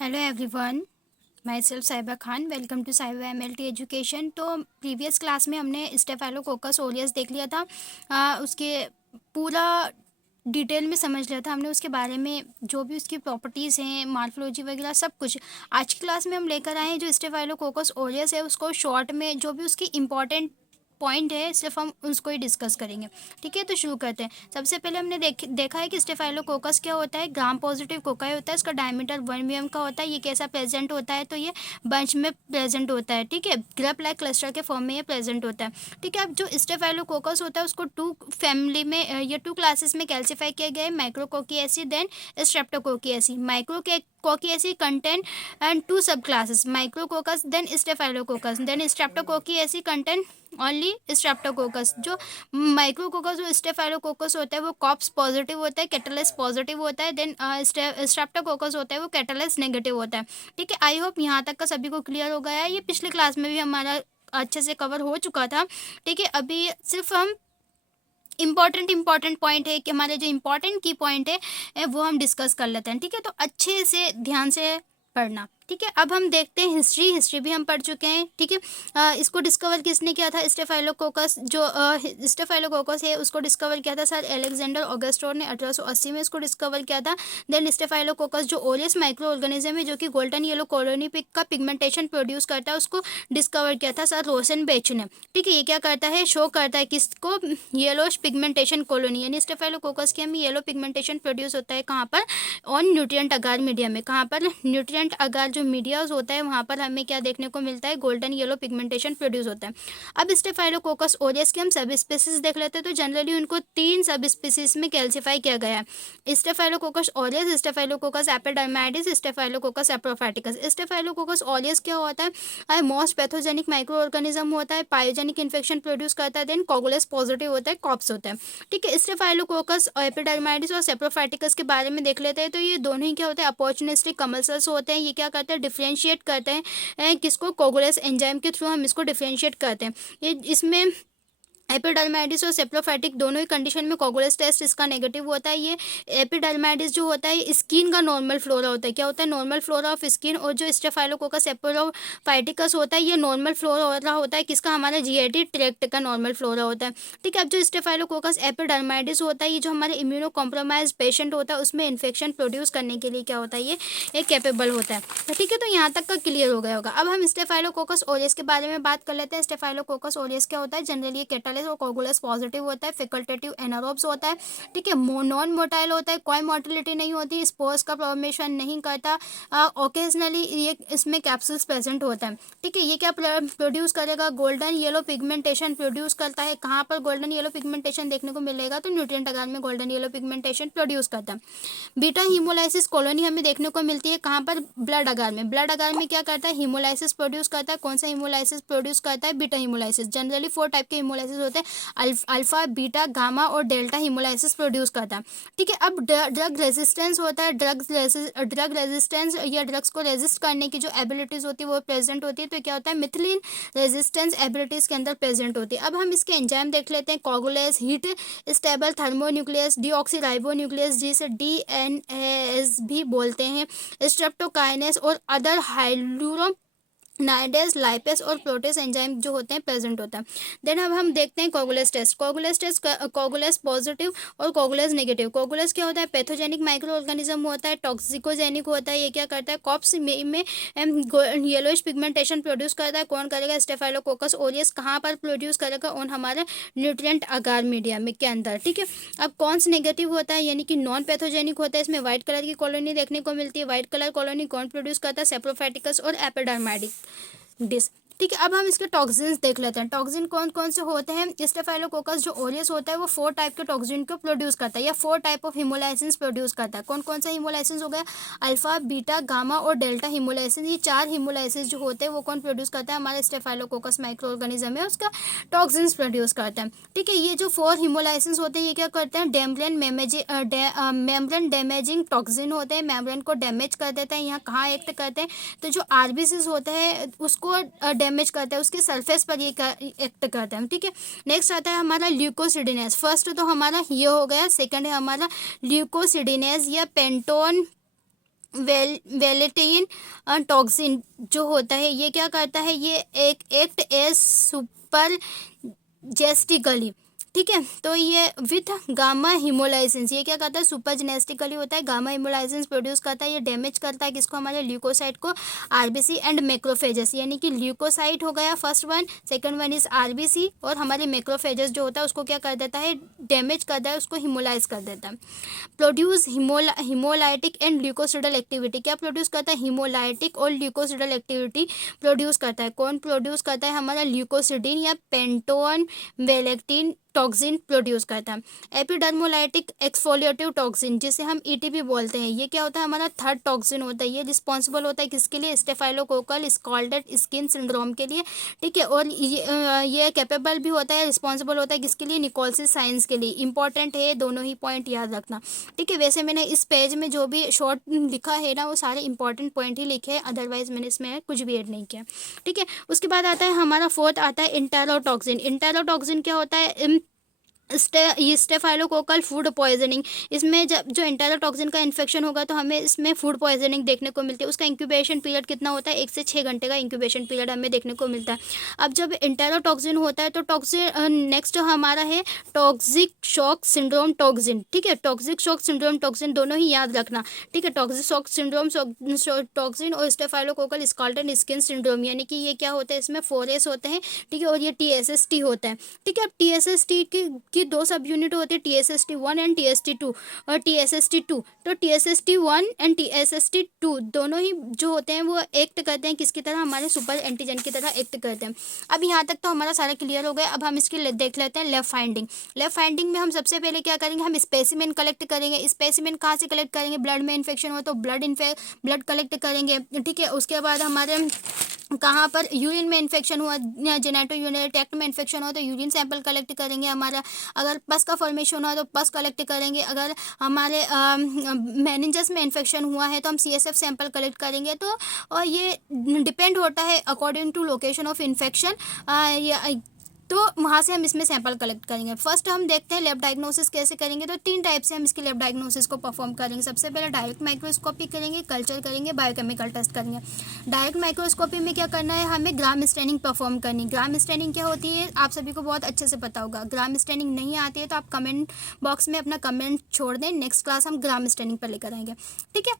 Hello everyone, myself Saiba Khan. Welcome to Saiba MLT education. तो previous class में हमने staphylococcus Orius देख लिया था। उसके पूरा डिटेल में समझ लिया था हमने उसके बारे में, जो भी उसकी प्रॉपर्टीज़ हैं, मार्फोलॉजी वगैरह सब कुछ। आज की क्लास में हम लेकर आए हैं जो स्टेफाइलोकोकस ओरियस है उसको शॉर्ट में जो भी उसकी इंपॉर्टेंट पॉइंट है सिर्फ हम उसको ही डिस्कस करेंगे। ठीक है, तो शुरू करते हैं। सबसे पहले हमने देखा है कि स्टेफाइलोकोकस क्या होता है। ग्राम पॉजिटिव कोकाई होता है, इसका डायमीटर 1 mm का होता है। ये कैसा प्रेजेंट होता है, तो ये बंच में प्रेजेंट होता है। ठीक है, ग्रेप लाइक क्लस्टर के फॉर्म में ये प्रेजेंट होता है। ठीक है, अब जो स्टेफाइलोकोकस होता है उसको टू फैमिली में या टू क्लासेस में कैल्सिफाई किया गया है, micrococcaceae then streptococcaceae. Micrococcaceae contain and two subclasses, micrococcus then staphylococcus then streptococcus contain only streptococcus. जो माइक्रोकोकस और स्टेफाइलोकोकस होता है वो कॉप्स पॉजिटिव होता है, कैटलिस पॉजिटिव होता है। देन स्ट्रेप्टोकोकस होता है वो कैटलिस नेगेटिव होता है। ठीक है, आई होप यहाँ तक का सभी को क्लियर हो गया है। ये पिछले क्लास में भी हमारा अच्छे से कवर हो चुका था। ठीक है, अभी सिर्फ हम इम्पॉर्टेंट पॉइंट है कि हमारे जो इम्पॉर्टेंट की पॉइंट है वो हम डिस्कस कर लेते हैं। ठीक है, तो अच्छे से ध्यान से पढ़ना। ठीक है, अब हम देखते हैं हिस्ट्री भी हम पढ़ चुके हैं। ठीक है, इसको डिस्कवर किसने किया था? स्टेफाइलोकोकस। जो स्टेफाइलोकोकस है उसको डिस्कवर किया था सर एलेक्जेंडर ऑगस्टोर ने 1880 में इसको डिस्कवर किया था। देन स्टेफाइलोकोकस जो ओरियस माइक्रो ऑर्गेनिज्म है जो कि गोल्डन येलो कॉलोनी का पिगमेंटेशन प्रोड्यूस करता है उसको डिस्कवर किया था सर रोसेनबेच ने। ठीक है, ये क्या करता है, शो करता है किसको? येलोश पिगमेंटेशन कॉलोनी, यानी स्टेफाइलोकोकस के हमें येलो पिगमेंटेशन प्रोड्यूस होता है कहाँ पर? ऑन न्यूट्रिएंट अगार मीडिया में। कहाँ पर? न्यूट्रिएंट अगार जो मीडियाज होता है वहाँ पर हमें क्या देखने को मिलता है? गोल्डन येलो पिगमेंटेशन प्रोड्यूस होता है। अब स्टेफाइलोकोकस ओरियस के हम सब स्पीसीज देख लेते हैं। तो जनरली उनको 3 सब स्पीसीज में कैल्सिफाई किया गया है। Staphylococcus aureus, staphylococcus epidermidis, staphylococcus saprophyticus. Staphylococcus aureus क्या होता है? मोस्ट पैथोजेनिक माइक्रो ऑर्गेनिज्म होता है, पायोजेनिक इन्फेक्शन प्रोड्यूस करता है। देन कोगुलेस पॉजिटिव होता है, कॉप्स होता है। ठीक है, स्टेफाइलोकोकस एपिडर्माइडिस और सेप्रोफाइटिकस के बारे में देख लेते हैं। तो ये दोनों ही क्या होते हैं? अपॉर्चुनिस्टिक कमल सेल्स होते हैं। ये क्या करते हैं? डिफरेंशिएट करते हैं किसको? कोगुलेस एंजाइम के थ्रू हम इसको डिफरेंशिएट करते हैं। ये इसमें एपिडर्माइडिस और सेप्रोफाइटिक दोनों ही कंडीशन में कोगुलेस टेस्ट इसका नेगेटिव होता है। ये एपिडर्माइडिस जो होता है स्किन का नॉर्मल फ्लोरा होता है। क्या होता है? Normal flora of skin. और जो स्टेफाइलोकोकस एपोरोफाइटिकस होता है ये नॉर्मल फ्लोरा होता है किसका? हमारा जीआईटी ट्रैक्ट का नॉर्मल फ्लोरा होता है। ठीक है, अब जो स्टेफाइलोकोकस एपिडर्माइडिस होता है ये जो हमारे इम्यूनो कॉम्प्रोमाइज पेशेंट होता है उसमें इन्फेक्शन प्रोड्यूस करने के लिए क्या होता है? ये कैपेबल होता है। तो ठीक है, तो यहाँ तक का क्लियर हो गया होगा। अब हम स्टेफाइलोकोकस ओरियस के बारे में बात कर लेते हैं। स्टेफाइलोकोकस ओरियस क्या होता है? जनरली ये कैटलिस और कोगुलेस पॉजिटिव होता है, फेकल्टेटिव एनारोब्स होता है। ठीक है, नॉन मोटाइल होता है, कोई मोटिलिटी नहीं होती, स्पोर्स का फॉर्मेशन नहीं करता। ओकेजनली ये इसमें कैप्सूल्स प्रेजेंट होता है। ठीक है, ये क्या प्रोड्यूस करेगा? गोल्डन येलो पिगमेंटेशन प्रोड्यूस करता है। कहाँ पर गोल्डन येलो पिगमेंटेशन देखने को मिलेगा? तो न्यूट्रिएंट अगार में गोल्डन येलो पिगमेंटेशन प्रोड्यूस करता है। बीटा हीमोलाइसिस कॉलोनी हमें देखने को मिलती है कहाँ पर? ब्लड अगार में। ब्लड अगार में क्या करता है? हीमोलाइसिस प्रोड्यूस करता है। कौन सा हीमोलाइसिस प्रोड्यूस करता है? Beta haemolysis. जनरली 4 टाइप के हीमोलाइसिस होते हैं, अल्फा, बीटा, गामा और डेल्टा हीमोलाइसिस प्रोड्यूस करता है। ठीक है, अब ड्रग रेजिस्टेंस होता है। ड्रग रेजिस्टेंस या ड्रग्स को रेजिस्ट करने की जो एबिलिटीज होती है वो प्रेजेंट होती है। तो क्या होता है? मिथिलीन रेजिस्टेंस एबिलिटीज के अंदर प्रेजेंट होती है। अब हम इसके एंजाइम देख लेते हैं। कोगुलेस, हीट स्टेबल थर्मोन्यूक्लियस, डीऑक्सीराइबोन्यूक्लियस जिसे डीएनएस भी बोलते हैं, स्ट्रेप्टोकाइनेस और अदर हाइड्रो नाइडेस, लाइपेस और प्रोटेस एंजाइम जो होते हैं प्रेजेंट होता है। देन अब हम देखते हैं कोगुलेस टेस्ट। कोगुलेस पॉजिटिव और कोगुलेस नेगेटिव। कोगुलेस क्या होता है? पैथोजेनिक माइक्रो ऑर्गेनिज्म होता है, टॉक्सिकोजेनिक होता है। ये क्या करता है? कॉप्स में येलोइश पिगमेंटेशन प्रोड्यूस करता है। कौन करेगा? Staphylococcus Orius. कहाँ पर प्रोड्यूस करेगा? ऑन हमारे न्यूट्रिएंट अगार मीडिया में के अंदर। ठीक है, अब कौन सा नेगेटिव होता है यानी कि नॉन पैथोजेनिक होता है। इसमें व्हाइट कलर की कॉलोनी देखने को मिलती है। व्हाइट कलर कॉलोनी कौन प्रोड्यूस करता है? सेप्रोफाइटिकस और एपिडर्माइडिक डिस। ठीक है, अब हम इसके टॉक्सिन्स देख लेते हैं। टॉक्सिन कौन कौन से होते हैं? स्टेफाइलोकोकस जो ओरियस होता है वो 4 टाइप के टॉक्सिन को प्रोड्यूस करता है या 4 टाइप ऑफ हिमोलाइसिस प्रोड्यूस करता है। कौन कौन सा हिमोलाइसिस हो गया? अल्फा, बीटा, गामा और डेल्टा हिमोलाइसिस। ये 4 हिमोलाइसिस जो होते हैं वो कौन प्रोड्यूस करता है? हमारे स्टेफाइलोकोकस माइक्रो ऑर्गेनिज्म है उसका टॉक्सिन्स प्रोड्यूस करता है। ठीक है, ये जो 4 हिमोलाइसिस होते हैं ये क्या करते हैं? मेम्ब्रेन डैमेजिंग टॉक्सिन होते हैं, मेम्ब्रेन को डैमेज कर देते हैं। यहाँ कहाँ एक्ट करते हैं? तो जो आरबीसीज होता है उसको डैमेज करता है, उसके सरफेस पर ये एक्ट करता है। ठीक है, नेक्स्ट आता है हमारा ल्यूकोसिडिनेज। फर्स्ट तो हमारा ये हो गया, सेकंड है हमारा ल्यूकोसिडिनेज या पेंटोन वेलेटिन टॉक्सिन जो होता है ये क्या करता है, ये एक एक्ट एज सुपर जेस्टिकली, ठीक है। तो ये विथ गामा हिमोलाइसिस, ये क्या करता है, सुपर जेनेस्टिकली होता है, गामा हिमोलाइसिस प्रोड्यूस करता है। ये डैमेज करता है किसको, हमारे ल्यूकोसाइट को, आरबीसी एंड मैक्रोफेजेस, यानी कि ल्यूकोसाइट हो गया first one, second one is RBC, और हमारे मैक्रोफेजेस जो होता है उसको क्या कर देता है, डैमेज करता है, उसको हिमोलाइज कर देता है। प्रोड्यूस हिमोलाइटिक एंड ल्यूकोसिडल एक्टिविटी, क्या प्रोड्यूस करता है, हिमोलाइटिक और ल्यूकोसिडल एक्टिविटी प्रोड्यूस करता है। कौन प्रोड्यूस करता है, हमारा ल्यूकोसिडिन या पेंटोन वेलेक्टिन टॉक्सिन प्रोड्यूस करता है। एपिडर्मोलाइटिक एक्सफोलिएटिव टॉक्सिन, जिसे हम ईटीपी बोलते हैं, ये क्या होता है, हमारा थर्ड टॉक्सिन होता है। ये रिस्पॉन्सिबल होता है किसके लिए, स्टेफाइलोकोकल स्कॉल्डेड स्किन सिंड्रोम के लिए, ठीक है। और ये कैपेबल भी होता है, रिस्पॉन्सिबल होता है किसके लिए, निकोल्सिस साइंस के लिए। इंपॉर्टेंट है, दोनों ही पॉइंट याद रखना, ठीक है। वैसे मैंने इस पेज में जो भी शॉर्ट लिखा है ना, वो सारे इंपॉर्टेंट पॉइंट ही लिखे हैं, अदरवाइज मैंने इसमें कुछ भी ऐड नहीं किया, ठीक है। उसके बाद आता है हमारा फोर्थ, आता है इंटेरोटॉक्सिन। इंटेरोटॉक्सिन क्या होता है, स्टेफाइलोकोकल फूड पॉइजनिंग, इसमें जब जो इंटेरोटॉक्सिन का इन्फेक्शन होगा तो हमें इसमें फूड पॉइजनिंग देखने को मिलती है। उसका इंक्यूबेशन पीरियड कितना होता है, 1 से 6 घंटे का इंक्यूबेशन पीरियड हमें देखने को मिलता है। अब जब इंटेरोटॉक्सिन होता है तो टॉक्सिन नेक्स्ट हमारा है टॉक्सिक शॉक सिंड्रोम टॉक्सिन, ठीक है। टॉक्सिक शॉक सिंड्रोम टॉक्सिन दोनों ही याद रखना, ठीक है। टॉक्सिक शॉक सिंड्रोम टॉक्सिन और स्टेफाइलोकोकल स्कॉल्टन स्किन सिंड्रोम, यानी कि ये क्या होता है, इसमें 4S होते हैं, ठीक है, और ये TSST होता है, ठीक है। अब TSST की दो सब यूनिट होती है, TSST1 एंड TST2 और TSST2। तो TSST1 एंड TSST2 दोनों ही जो होते हैं वो एक्ट करते हैं किसकी तरह, हमारे सुपर एंटीजन की तरह एक्ट करते हैं। अब यहाँ तक तो हमारा सारा क्लियर हो गया। अब हम इसकी देख लेते हैं लेफ्ट फाइंडिंग। लेफ्ट फाइंडिंग में हम सबसे पहले क्या करेंगे, हम स्पेसिमेन कलेक्ट करेंगे। स्पेसिमेन कहाँ से कलेक्ट करेंगे, ब्लड में इन्फेक्शन हो तो ब्लड कलेक्ट करेंगे, ठीक है। उसके बाद हमारे कहाँ पर यूरिन में इन्फेक्शन हुआ, जेनेटो यूरिनरी ट्रैक्ट में इन्फेक्शन हुआ तो यूरिन सैंपल कलेक्ट करेंगे हमारा। अगर पस का फॉर्मेशन हुआ तो पस कलेक्ट करेंगे। अगर हमारे मेनिंजस में इन्फेक्शन हुआ है तो हम CSF सैंपल कलेक्ट करेंगे। तो और ये डिपेंड होता है according to location of infection, तो वहाँ से हम इसमें सैंपल कलेक्ट करेंगे। फर्स्ट हम देखते हैं लैब डायग्नोसिस कैसे करेंगे। तो 3 टाइप से हम इसकी लैब डायग्नोसिस को परफॉर्म करेंगे। सबसे पहले डायरेक्ट माइक्रोस्कोपी करेंगे, कल्चर करेंगे, बायोकेमिकल टेस्ट करेंगे। डायरेक्ट माइक्रोस्कोपी में क्या करना है, हमें ग्राम स्टैनिंग परफॉर्म करनी। ग्राम स्टैनिंग क्या होती है, आप सभी को बहुत अच्छे से पता होगा। ग्राम स्टैनिंग नहीं आती है तो आप कमेंट बॉक्स में अपना कमेंट छोड़ दें, नेक्स्ट क्लास हम ग्राम स्टैनिंग पर लेकर आएंगे, ठीक है।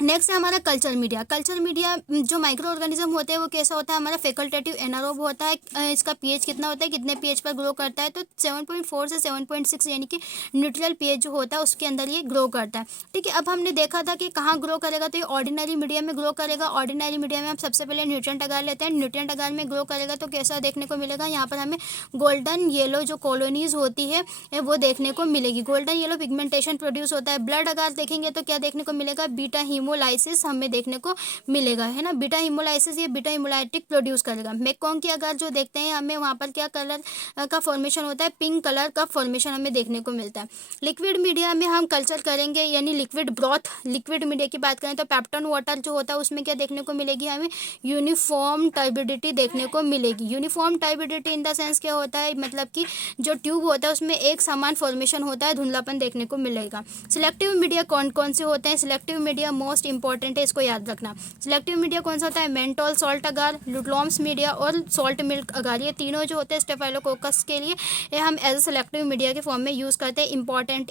नेक्स्ट है हमारा कल्चर मीडिया। कल्चर मीडिया जो माइक्रो ऑर्गेनिज्म होते हैं वो कैसा होता है, हमारा फैकल्टेटिव एनारोब होता है। इसका पीएच कितना होता है, कितने पीएच पर ग्रो करता है, तो 7.4 से 7.6 यानी कि न्यूट्रल पीएच जो होता है उसके अंदर ये ग्रो करता है, ठीक है। अब हमने देखा था कि कहाँ ग्रो करेगा, तो ये ऑर्डिनरी मीडिया में ग्रो करेगा। ऑर्डिनरी मीडिया में हम सबसे पहले न्यूट्रिएंट अगार लेते हैं। न्यूट्रिएंट अगार में ग्रो करेगा तो कैसा देखने को मिलेगा, यहाँ पर हमें गोल्डन येलो जो कॉलोनीज होती है वो देखने को मिलेगी। गोल्डन येलो पिगमेंटेशन प्रोड्यूस होता है। ब्लड अगार देखेंगे तो क्या देखने को मिलेगा, बीटा हीमोलाइसिस हमें देखने को मिलेगा, है ना। बीटा हीमोलाइसिस, ये बीटा हीमोलाइटिक प्रोड्यूस करेगा। मेकॉन्ग की अगर जो देखते हैं हमें वहाँ पर क्या कलर का फॉर्मेशन होता है, पिंक कलर का फॉर्मेशन हमें देखने को मिलता है। लिक्विड मीडिया में हम कल्चर करेंगे यानी लिक्विड ब्रॉथ। लिक्विड मीडिया की बात करें तो पेप्टन वाटर जो होता है उसमें क्या देखने को मिलेगी, हमें यूनिफॉर्म टर्बिडिटी देखने को मिलेगी। Uniform turbidity in the sense क्या होता है, मतलब कि जो ट्यूब होता है उसमें एक समान फॉर्मेशन होता है, धुंधलापन देखने को मिलेगा। सिलेक्टिव मीडिया कौन कौन से होते हैं, सिलेक्टिव मीडिया मोस्ट इंपॉर्टेंट है, इसको याद रखना। सिलेक्टिव मीडिया कौन सा होता है, मेंटोल सॉल्ट अगार, लुटलॉम्स मीडिया और सॉल्ट मिल्क अगार। ये तीनों जो होते हैं स्टेफाइलोकोकस के लिए ये हम एज ए सिलेक्टिव मीडिया के फॉर्म में यूज़ करते हैं। इंपॉर्टेंट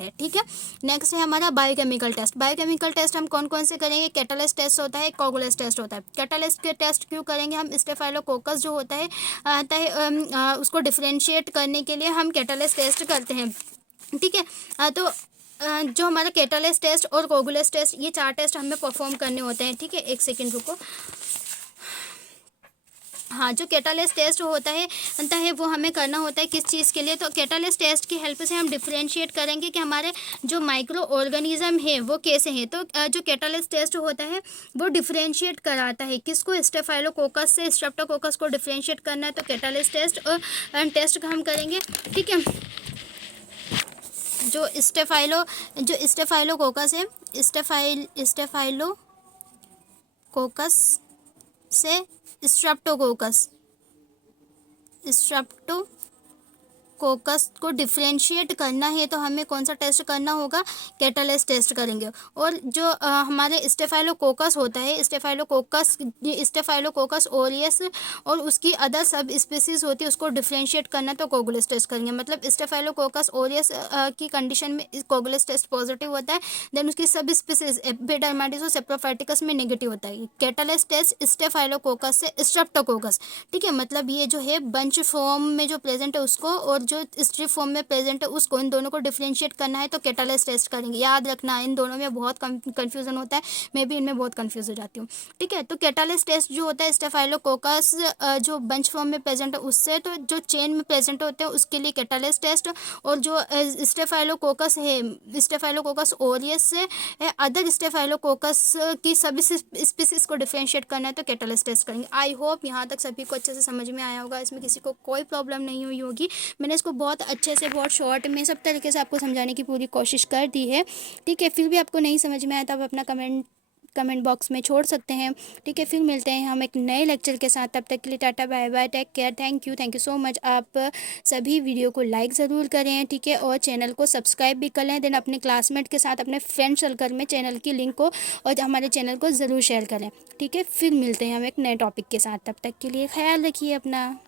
है, ठीक है। नेक्स्ट है हमारा बायोकेमिकल टेस्ट। बायोकेमिकल टेस्ट हम कौन कौन से करेंगे, कैटालिस्ट टेस्ट होता है, कोगुलेस टेस्ट होता है। कैटालिस्ट के टेस्ट क्यों करेंगे, हम स्टेफाइलोकोकस जो होता है उसको डिफ्रेंशिएट करने के लिए हम कैटालिस्ट टेस्ट करते हैं, ठीक है। तो जो हमारा कैटालिस्ट टेस्ट और कोगुलेस टेस्ट, ये 4 टेस्ट हमें परफॉर्म करने होते हैं, ठीक है। एक सेकेंड रुको। हाँ, जो कैटालिस्ट टेस्ट होता है वो हमें करना होता है किस चीज़ के लिए, तो कैटालिस्ट टेस्ट की हेल्प से हम डिफ्रेंशिएट करेंगे कि हमारे जो माइक्रो ऑर्गेनिज्म है वो कैसे हैं। तो जो कैटालिस्ट टेस्ट होता है वो डिफ्रेंशिएट कराता है किसको, स्टेफाइलोकोकस से। स्ट्रेप्टोकोकस को डिफ्रेंशिएट करना है तो कैटालिस्ट टेस्ट और टेस्ट का हम करेंगे, ठीक है। जो स्टेफाइलोकोकस है, स्टेफाइलोकोकस से स्ट्रेप्टोकोकस कोकस को डिफ्रेंशिएट करना है तो हमें कौन सा टेस्ट करना होगा, कैटालिस टेस्ट करेंगे। और जो हमारे स्टेफाइलोकोकस होता है, स्टेफाइलोकोकस ओरियस और उसकी अदर सब स्पीसीज होती है, उसको डिफ्रेंशिएट करना तो कोगुलस टेस्ट करेंगे। मतलब स्टेफाइलोकोकस ओरियस की कंडीशन में कोगुलस टेस्ट पॉजिटिव होता है, देन उसकी सब स्पीसीज एपिडर्माइटिस और सेप्रोफाइटिकस में नेगेटिव होता है। कैटालिस टेस्ट स्टेफाइलोकोकस से स्ट्रेप्टोकोकस, ठीक है, मतलब ये जो है बंच फॉर्म में जो प्रेजेंट है उसको और जो स्ट्रिप फॉर्म में प्रेजेंट है उसको, इन दोनों को डिफ्रेंशिएट करना है तो कैटालिस टेस्ट करेंगे। याद रखना इन दोनों में बहुत कन्फ्यूजन होता है, मैं भी इनमें बहुत कन्फ्यूज हो जाती हूँ, ठीक है। तो कैटालिस टेस्ट जो होता है स्टेफाइलोकोकस जो बंच फॉर्म में प्रेजेंट है उससे, तो जो चेन में प्रेजेंट होते हैं उसके लिए कैटालिस टेस्ट, और जो स्टेफाइलोकोकस है, स्टेफाइलोकोकस ओरियस से अदर स्टेफाइलोकोकस की सभी स्पीसीज को डिफ्रेंशिएट करना है तो कैटालिस टेस्ट करेंगे। आई होप यहाँ तक सभी को अच्छे से समझ में आया होगा, इसमें किसी को कोई प्रॉब्लम नहीं हुई होगी। मैंने इसको बहुत अच्छे से, बहुत शॉर्ट में, सब तरीके से आपको समझाने की पूरी कोशिश कर दी है, ठीक है। फिर भी आपको नहीं समझ में आया तो आप अपना कमेंट बॉक्स में छोड़ सकते हैं, ठीक है। फिर मिलते हैं हम एक नए लेक्चर के साथ, तब तक के लिए tata bye bye, take care, thank you so much. आप सभी वीडियो को लाइक ज़रूर करें, ठीक है, और चैनल को सब्सक्राइब भी कर लें। देन अपने क्लासमेट के साथ, अपने फ्रेंड सर्कल में चैनल की लिंक को और हमारे चैनल को ज़रूर शेयर करें, ठीक है। फिर मिलते हैं हम एक नए टॉपिक के साथ, तब तक के लिए ख्याल रखिए अपना।